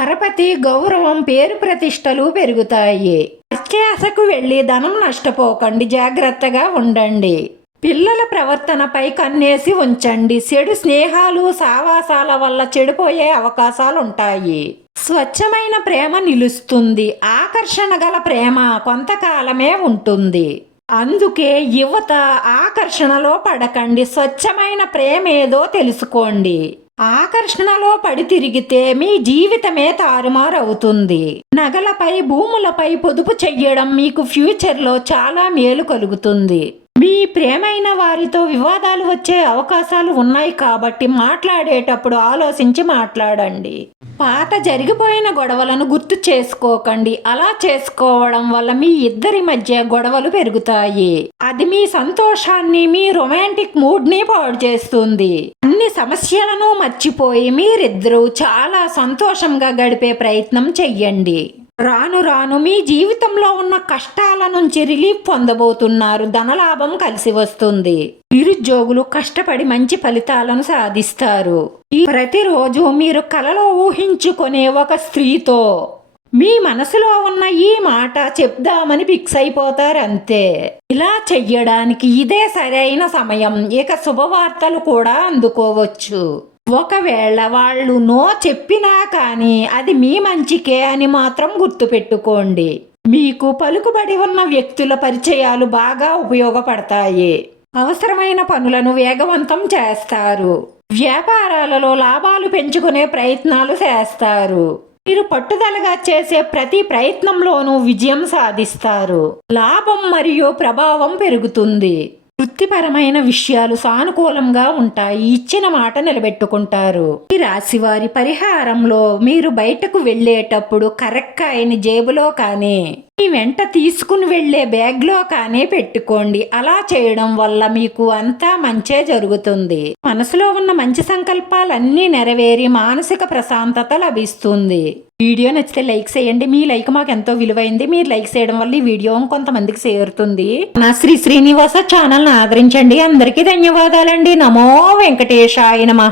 పరపతి గౌరవం పేరు ప్రతిష్టలు పెరుగుతాయి. అత్యాశకు వెళ్ళి ధనం నష్టపోకండి జాగ్రత్తగా ఉండండి. పిల్లల ప్రవర్తనపై కన్నేసి ఉంచండి. చెడు స్నేహాలు సావాసాల వల్ల చెడిపోయే అవకాశాలుంటాయి. స్వచ్ఛమైన ప్రేమ నిలుస్తుంది. ఆకర్షణ గల ప్రేమ కొంతకాలమే ఉంటుంది. అందుకే యువత ఆకర్షణలో పడకండి. స్వచ్ఛమైన ప్రేమ ఏదో తెలుసుకోండి. ఆకర్షణలో పడి తిరిగితే మీ జీవితమే తారుమారవుతుంది. నగలపై భూములపై పొదుపు చెయ్యడం మీకు ఫ్యూచర్లో చాలా మేలు కలుగుతుంది. మీ ప్రేమైన వారితో వివాదాలు వచ్చే అవకాశాలు ఉన్నాయి కాబట్టి మాట్లాడేటప్పుడు ఆలోచించి మాట్లాడండి. పాత జరిగిపోయిన గొడవలను గుర్తు చేసుకోకండి. అలా చేసుకోవడం వల్ల మీ ఇద్దరి మధ్య గొడవలు పెరుగుతాయి. అది మీ సంతోషాన్ని మీ రొమాంటిక్ మూడ్ని పాడు చేస్తుంది. అన్ని సమస్యలను మర్చిపోయి మీరిద్దరూ చాలా సంతోషంగా గడిపే ప్రయత్నం చెయ్యండి. రాను రాను మీ జీవితంలో ఉన్న కష్టాల నుంచి రిలీఫ్ పొందబోతున్నారు. ధనలాభం కలిసి వస్తుంది. నిరుద్యోగులు కష్టపడి మంచి ఫలితాలను సాధిస్తారు. ఈ ప్రతిరోజు మీరు కలలో ఊహించుకునే ఒక స్త్రీతో మీ మనసులో ఉన్న ఈ మాట చెప్దామని ఫిక్స్ అయిపోతారు అంతే ఇలా చెయ్యడానికి ఇదే సరైన సమయం. ఇక శుభవార్తలు కూడా అందుకోవచ్చు. ఒకవేళ వాళ్ళు నో చెప్పినా కానీ అది మీ మంచికే అని మాత్రం గుర్తుపెట్టుకోండి. మీకు పలుకుబడి ఉన్న వ్యక్తుల పరిచయాలు బాగా ఉపయోగపడతాయి. అవసరమైన పనులను వేగవంతం చేస్తారు. వ్యాపారాలలో లాభాలు పెంచుకునే ప్రయత్నాలు చేస్తారు. మీరు పట్టుదలగా చేసే ప్రతి ప్రయత్నంలోనూ విజయం సాధిస్తారు. లాభం మరియు ప్రభావం పెరుగుతుంది. వృత్తిపరమైన విషయాలు సానుకూలంగా ఉంటాయి. ఇచ్చిన మాట నిలబెట్టుకుంటారు. ఈ రాశి వారి పరిహారంలో మీరు బయటకు వెళ్ళేటప్పుడు కరెక్కాయని జేబులో కానీ మీ వెంట తీసుకుని వెళ్ళే బ్యాగ్లో కానీ పెట్టుకోండి. అలా చేయడం వల్ల మీకు అంతా మంచే జరుగుతుంది. మనసులో ఉన్న మంచి సంకల్పాలన్నీ నెరవేరి మానసిక ప్రశాంతత లభిస్తుంది. వీడియో నచ్చితే లైక్ చేయండి. మీ లైక్ మాకు ఎంతో విలువైంది. మీరు లైక్ చేయడం వల్ల ఈ వీడియో కొంతమందికి చేరుతుంది. నా శ్రీ శ్రీనివాస ఛానల్ ఆదరించండి. అందరికీ ధన్యవాదాలండి. నమో వెంకటేశాయ నమ.